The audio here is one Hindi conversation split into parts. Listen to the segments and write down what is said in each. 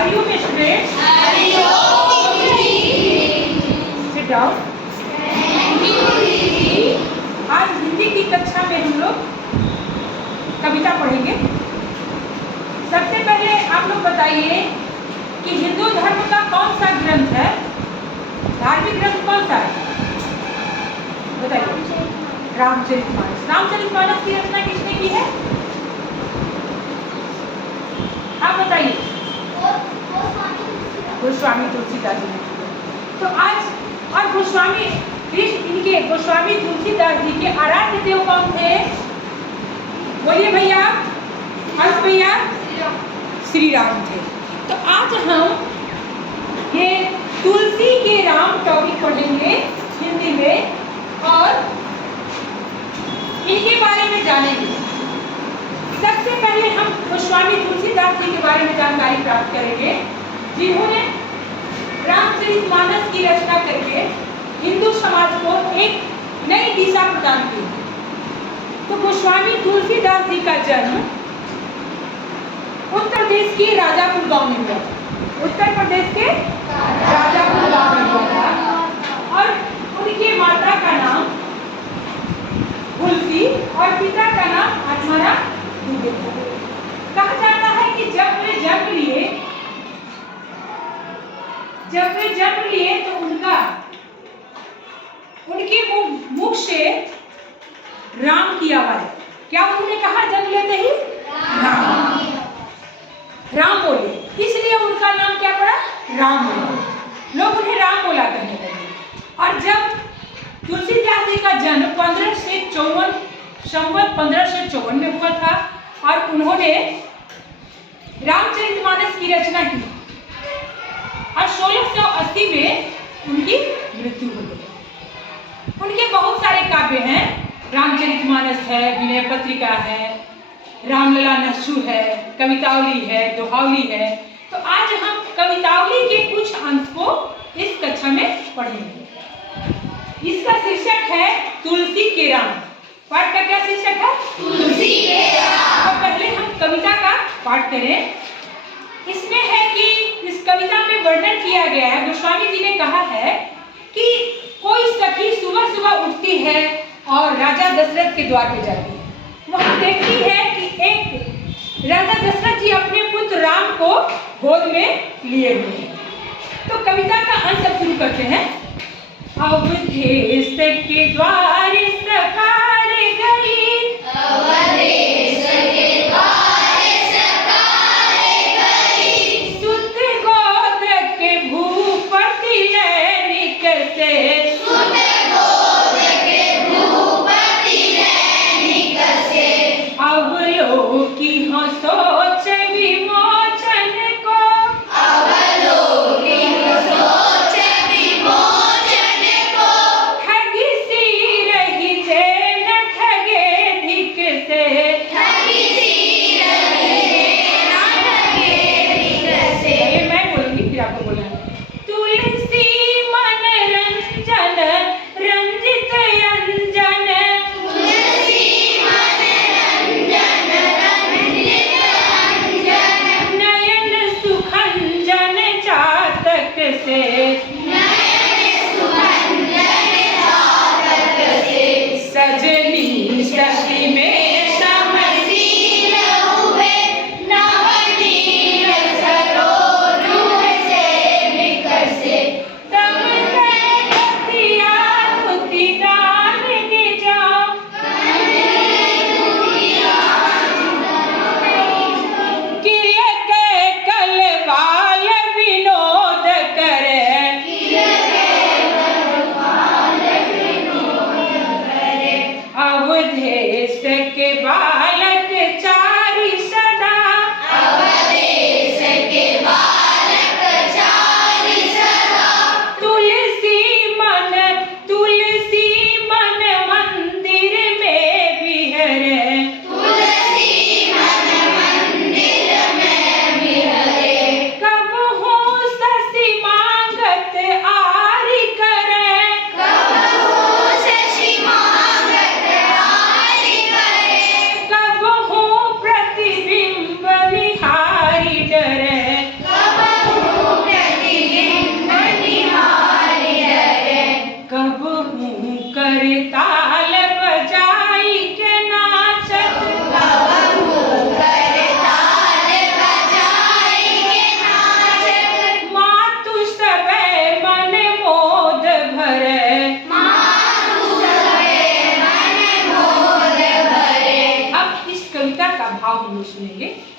Hariom students, sit down. आज हिंदी की कक्षा में हम लोग कविता पढ़ेंगे। सबसे पहले आप लोग बताइए कि हिंदू धर्म का कौन सा ग्रंथ है, धार्मिक ग्रंथ कौन सा है? बताइए। रामचरितमानस। रामचरितमानस की रचना किसने की है? आप बताइए। गोस्वामी तुलसीदास जी ने की है। तो आज और गोस्वामी तुलसीदास जी के आराध्य देव कौन थे? बोलिए भैया, हर्ष भैया। श्री राम थे। तो आज हम ये तुलसी के राम टॉपिक पढ़ेंगे हिंदी में और इनके बारे में जानेंगे। सबसे पहले हम गोस्वामी तुलसीदास जी के बारे में जानकारी प्राप्त करेंगे, जिन्होंने रामचरितमानस की रचना करके हिंदू समाज को एक नई दिशा प्रदान की। तो गोस्वामी तुलसीदास जी का जन्म उत्तर प्रदेश के राजापुर गांव में हुआ। उत्तर प्रदेश के राजापुर गांव में हुआ था और उनके माता का नाम तुलसी और पिता का नाम आत्माराम दुबे था। कहा जाता है कि जब वे जन्म लिए तो उनके मुख से राम की आवाज, क्या उन्होंने कहा जन्म लेते ही? राम बोले, इसलिए उनका नाम क्या पड़ा? राम बोला। लोग उन्हें राम बोला करने लगे। और जब तुलसीदास जी का जन्म 1554 में हुआ था और उन्होंने रामचरितमानस की रचना की और 1680 में उनकी मृत्यु हो गई। उनके बहुत सारे काव्य हैं, रामचरितमानस है, विनय पत्रिका है, रामलला नस्यु है, कवितावली है, दोहावली है। तो आज हम कवितावली के कुछ अंश को इस कक्षा में पढ़ेंगे। इसका शीर्षक है तुलसी के राम। पाठ का क्या शीर्षक है? तुलसी के राम। तो पहले हम कविता का पाठ करें। इसमें है कि इस कविता में वर्णन किया गया है, गोस्वामी जी ने कहा है कि कोई सखी सुबह सुबह उठती है और राजा दशरथ के द्वार पे जाती है। वहां देखती है कि एक राजा दशरथ जी अपने पुत्र राम को गोद में लिए हुए हैं। तो कविता का अंश अब शुरू करते हैं। अवधेश के द्वार सकार गई, अवधेश के द्वार सकार गई, सुत गोद के भूपति नैनिक से, सुत गोद के भूपति नैनिक से, अवलोकी हो सोच विमोचन को, अवलोकी हो सोच विमोचन को, ठगी सी रही जे न ठगे धिक से, ठगी सी रही जे न ठगे धिक से। ये मैं बोलूंगी, फिर आपको बोलना है। तुलसी मन रंजन रंजित अंजन, तुलसी मन रंजन रंजित अंजन, नयन सुखंजन चातक से, नयन सुखंजन चातक से, सजनी शशि में समशील हुए, नवनील सरोरुह से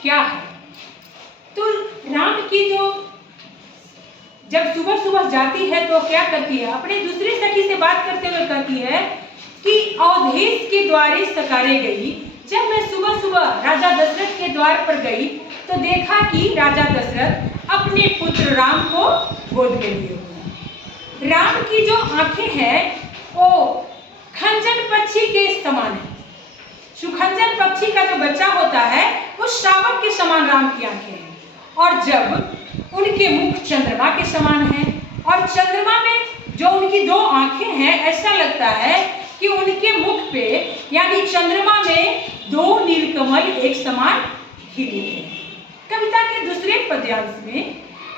क्या है। तो राम की जो जब सुबह सुबह जाती है तो क्या करती है, अपने दूसरी सखी से बात करते हुए कहती है कि अवधेश के द्वारे सकारे गई। जब मैं सुबह सुबह राजा दशरथ के द्वार पर गई तो देखा कि राजा दशरथ अपने पुत्र राम को गोद में लिए हुए हैं। राम की जो आंखें हैं वो खंजन पक्षी के समान है। सुखंजन पक्षी का जो बच्चा होता है वो शावक के समान राम की आंखें हैं, और जब उनके मुख चंद्रमा के समान है, और चंद्रमा में जो उनकी दो आंखें हैं ऐसा लगता है कि उनके मुख पे यानी चंद्रमा में दो नीलकमल एक समान खिले हैं। कविता के दूसरे पद्यांश में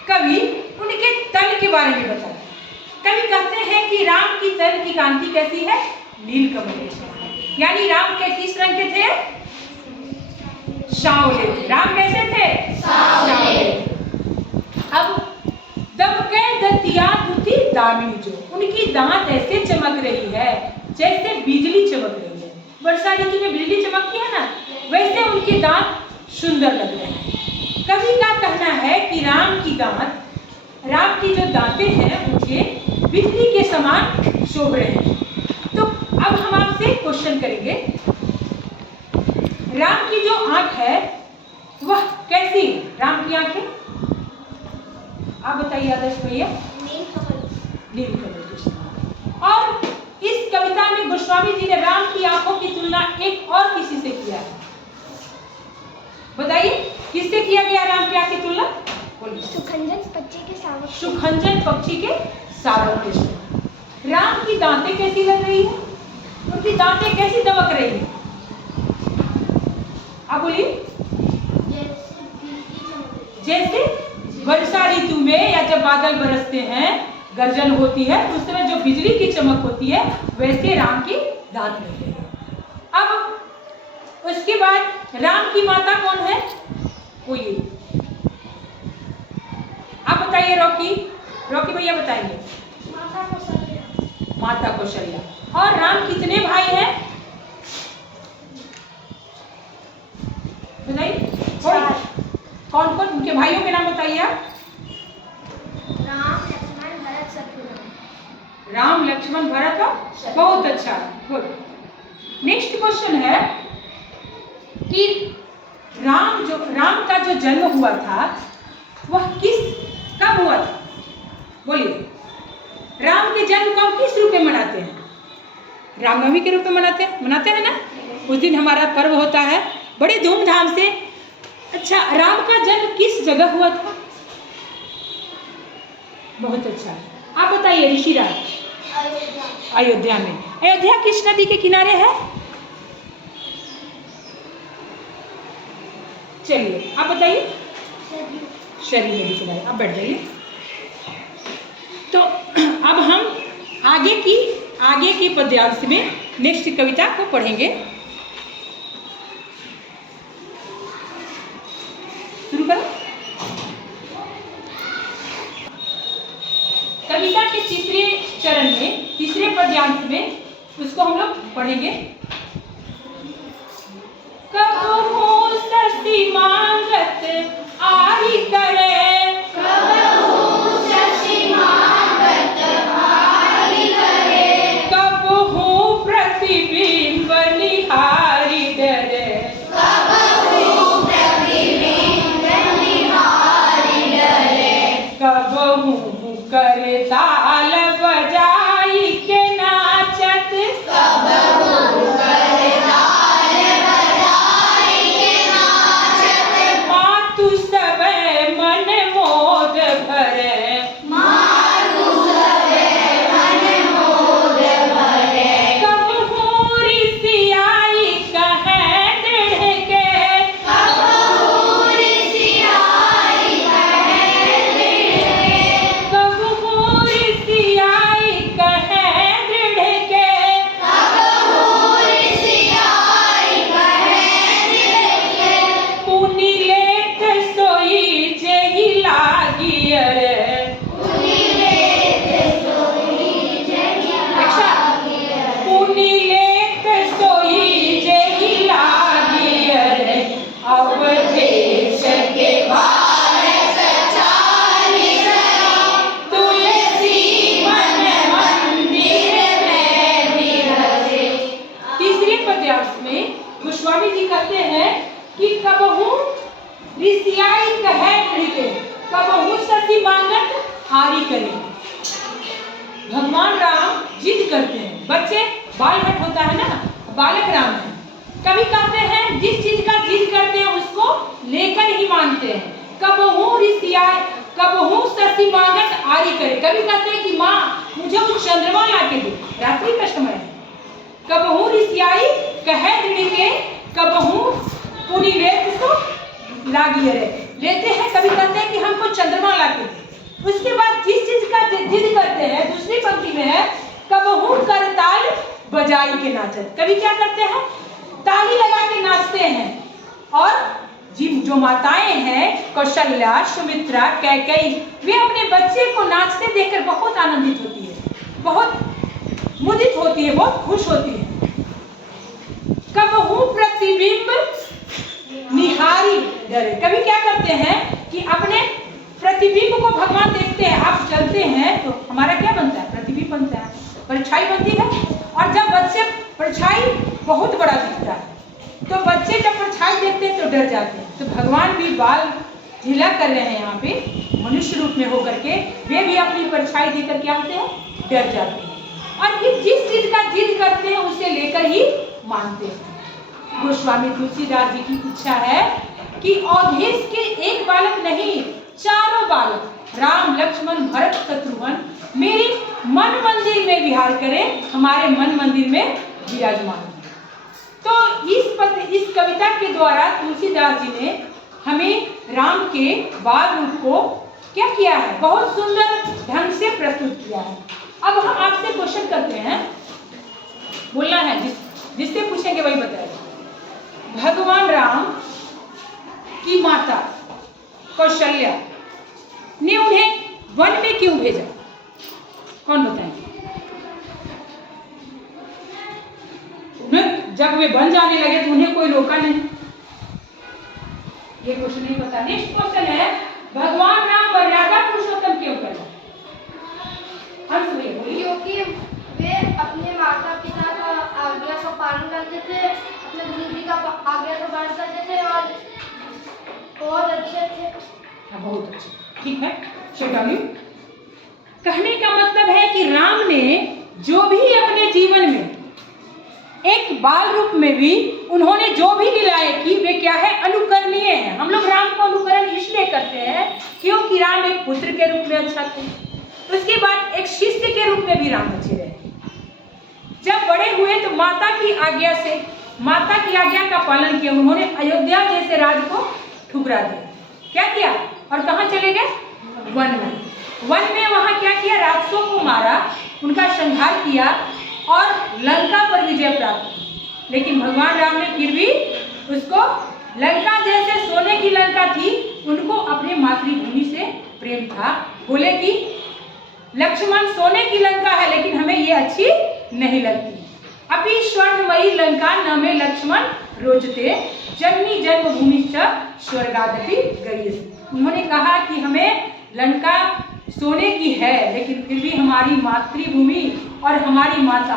कवि उनके तन के बारे में बताते हैं। कवि कहते हैं कि राम की तन की कांति कैसी है, नीलकमल के समान, यानी राम के किस रंग के थे, सांवले थे। राम कैसे थे, सांवले। अब दमके दतिया दुती दामिनी, जो उनकी दांत ऐसे चमक रही है जैसे बिजली चमक रही है। वर्षा ऋतु में बिजली चमकती है ना, वैसे उनके दांत सुंदर लग रहे हैं। कवि का कहना है कि राम की जो दांतें हैं उनके बिजली के समान शोभ रहे हैं। तो अब हम आपसे क्वेश्चन करेंगे, राम की जो आंख है वह कैसी है, राम की आंखें आप बताइए आदर्श भैया। नीलकमल के समान। और इस कविता में गोस्वामी जी ने राम की आंखों की तुलना एक और किसी से किया है, बताइए किससे किया गया राम की आंख की तुलना, सुखंजन पक्षी के सावक। सुखंजन पक्षी के सावक के समान। राम की दांतें कैसी लग रही है, उनकी दांतें कैसी दमक रही है, आप बोलिए। जैसे वर्षा ऋतु में या जब बादल बरसते हैं, गर्जन होती है, उस समय जो बिजली की चमक होती है वैसे राम की दांत लग रही है। अब उसके बाद राम की माता कौन है, वो ये, आप बताइए। रॉकी भैया बताइए। माता कौशल्या। और राम कितने भाई हैं, बताइए। कौन कौन उनके भाइयों के नाम बताइए आप। राम लक्ष्मण भरत शत्रुघ्न। राम लक्ष्मण भरत, बहुत अच्छा, गुड। नेक्स्ट क्वेश्चन है कि राम का जो जन्म हुआ था वह कब हुआ था, बोलिए। राम के जन्म को हम किस रूप में मनाते हैं, रामनवमी के रूप में मनाते हैं ना। उस दिन हमारा पर्व होता है बड़े धूमधाम से। अच्छा, राम का जन्म किस जगह हुआ था, बहुत अच्छा, आप बताइए ऋषिराज। अयोध्या में। अयोध्या किस नदी के किनारे है, चलिए आप बताइए। शरी नदी के किनारे। आप बैठ जाइए। तो अब हम आगे की पद्यांश में नेक्स्ट कविता को पढ़ेंगे। शुरू करो। कविता के तीसरे चरण में, तीसरे पद्यांश में उसको हम लोग पढ़ेंगे। कब हो ससी मांगत आरी करे, कब हो प्रतिबिंब निहारी डरे, कब हूँ करे ताल बजाई के नाचत, मातु सबे मन मोद भरे, कब हूँ ऋषियाई कहे दृढ़ के, कब हूँ ऋषियाई कहे दृढ़ के, पुनि लेख सोई जेहि लागी अरे, अच्छा, पुनि लेख सोई जेहि लागी अरे, अवधेश तीसरे पद्यांश में गोस्वामी जी कहते हैं कि कबहू ऋषियाई कहे प्रीते, कबहू सती मांगत हारी करे। भगवान राम जिद करते हैं। बच्चे बाल हट होता है ना, बालक राम है। कभी कहते हैं जिस चीज का जिद करते हैं उसको लेकर ही मानते हैं। कबहू ऋषियाई, कबहू सती मांगत हारी करे। कभी कहते हैं कि माँ मुझे वो चंद्रमा ला के दो, रात्रि का समय है। कबहू ऋषियाई कहे दृढ़ के, कबहू पुनि लेत सो लागी रे। लेते हैं, कभी कहते हैं कि हमको चंद्रमा ला के दो। उसके बाद जिस चीज का जिद करते हैं, दूसरी पंक्ति में है कबहू करताल बजाई के नाचत। कभी क्या करते हैं, ताली लगा के नाचते हैं। और जो माताएं हैं कौशल्या, सुमित्रा, कैकेयी, वे अपने बच्चे को नाचते देखकर बहुत आनंदित होती है, बहुत मुदित होती है, बहुत खुश होती है। कबहू प्रतिबिंब निहारी डरे। कभी क्या करते हैं कि अपने प्रतिबिंब को भगवान देखते हैं। आप चलते हैं तो हमारा क्या बनता है, प्रतिबिंब बनता है, परछाई बनती है। और जब बच्चे परछाई बहुत बड़ा दिखता है तो बच्चे जब परछाई देखते हैं तो डर जाते हैं। तो भगवान भी बाल ढीला कर रहे हैं यहाँ पे मनुष्य रूप में होकर के, वे भी अपनी परछाई देखकर क्या होते हैं, डर जाते हैं। और जिस चीज का जिद करते हैं उसे लेकर ही मानते हैं। गोस्वामी तुलसीदास जी की इच्छा है कि अवधेश के एक बालक नहीं, चारों बालक राम, लक्ष्मण, भरत, शत्रुघ्न मेरी मन मंदिर में विहार करें, हमारे मन मंदिर में विराजमान। तो इस कविता के द्वारा तुलसीदास जी ने हमें राम के बाल रूप को क्या किया है, बहुत सुंदर ढंग से प्रस्तुत किया है। अब हम आपसे क्वेश्चन करते हैं, बोलना है, जिससे पूछेंगे वही बताएगा। भगवान राम की माता कौशल्या ने उन्हें वन में क्यों भेजा, कौन बताएंगे? जब वे बन जाने लगे तो उन्हें कोई रोका नहीं। ये क्वेश्चन नहीं पता। नेक्स्ट क्वेश्चन है, भगवान राम मर्यादा पुरुषोत्तम क्यों करना? क्योंकि वे अपने माता पिता का आज्ञा का पालन करते थे, अपने गुरु जी का आज्ञा का पालन करते थे और बहुत अच्छे थे। बहुत अच्छे, ठीक है। चलिए, कहने का मतलब है कि राम ने जो भी अपने जीवन में एक बाल रूप में भी उन्होंने जो भी लीलाएं की वे क्या है, अनुकरणीय है। हम लोग राम को अनुकरण इसलिए करते हैं क्योंकि राम एक पुत्र के रूप में अच्छा थे, उसके बाद एक शिष्य के रूप में भी राम अच्छे रहे। जब बड़े हुए तो माता की आज्ञा से, माता की आज्ञा का पालन किया। उन्होंने अयोध्या जैसे राज्य को ठुकरा दिया। क्या किया और कहाँ चले गए, वन में। वन में वहाँ क्या किया, राक्षसों को मारा, उनका संहार किया और लंका पर विजय प्राप्त की। लेकिन भगवान राम ने फिर भी उसको, लंका जैसे सोने की लंका थी, उनको अपने मातृभूमि से प्रेम था। बोले कि लक्ष्मण सोने की लंका है लेकिन हमें ये अच्छी नहीं लगती। अभी स्वर्णमयी लंका न में लक्ष्मण रोजते, जननी जन्मभूमि स्वर्गादपि गई। उन्होंने कहा कि हमें लंका सोने की है लेकिन फिर भी हमारी मातृभूमि और हमारी माता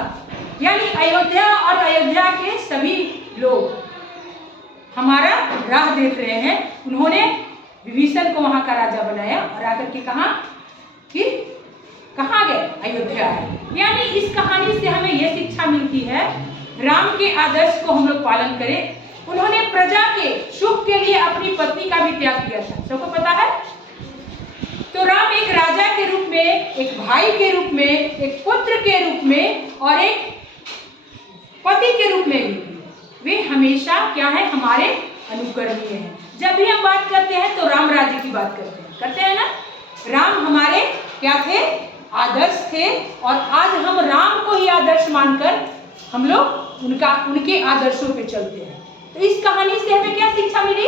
यानी अयोध्या और अयोध्या के सभी लोग हमारा राह देख रहे हैं। उन्होंने विभीषण को वहां का राजा बनाया और आकर के कहा फिर कहाँ गए, अयोध्या है। यानी इस कहानी से हमें यह शिक्षा मिलती है, राम के आदर्श को हम लोग पालन करें। उन्होंने प्रजा के सुख के लिए अपनी पत्नी का भी त्याग किया था, सबको पता है। तो राम एक राजा के रूप में, एक भाई के रूप में, एक पुत्र के रूप में और एक पति के रूप में भी वे हमेशा क्या है, हमारे अनुकरणीय हैं। जब भी हम बात करते हैं तो राम राज्य की बात करते हैं ना। राम हमारे क्या थे, आदर्श थे और आज हम राम को ही आदर्श मानकर हम लोग उनके आदर्शों पे चलते हैं। तो इस कहानी से हमें क्या शिक्षा मिली,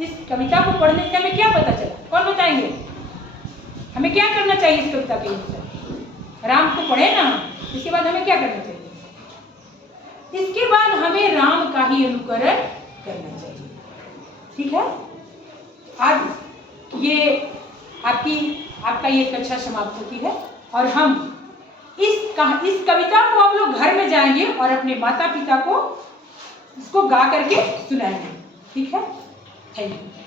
इस कविता को पढ़ने से हमें क्या पता चला, कौन बताएंगे? हमें क्या करना चाहिए इस कविता के अनुसार? राम को पढ़े ना, इसके बाद हमें क्या करना चाहिए? इसके बाद हमें राम का ही अनुकरण करना चाहिए, ठीक है। आज ये आपका ये कक्षा समाप्त होती है और हम इस कविता को हम लोग घर में जाएंगे और अपने माता पिता को इसको गा करके सुनाएंगे। ठीक है, थैंक यू।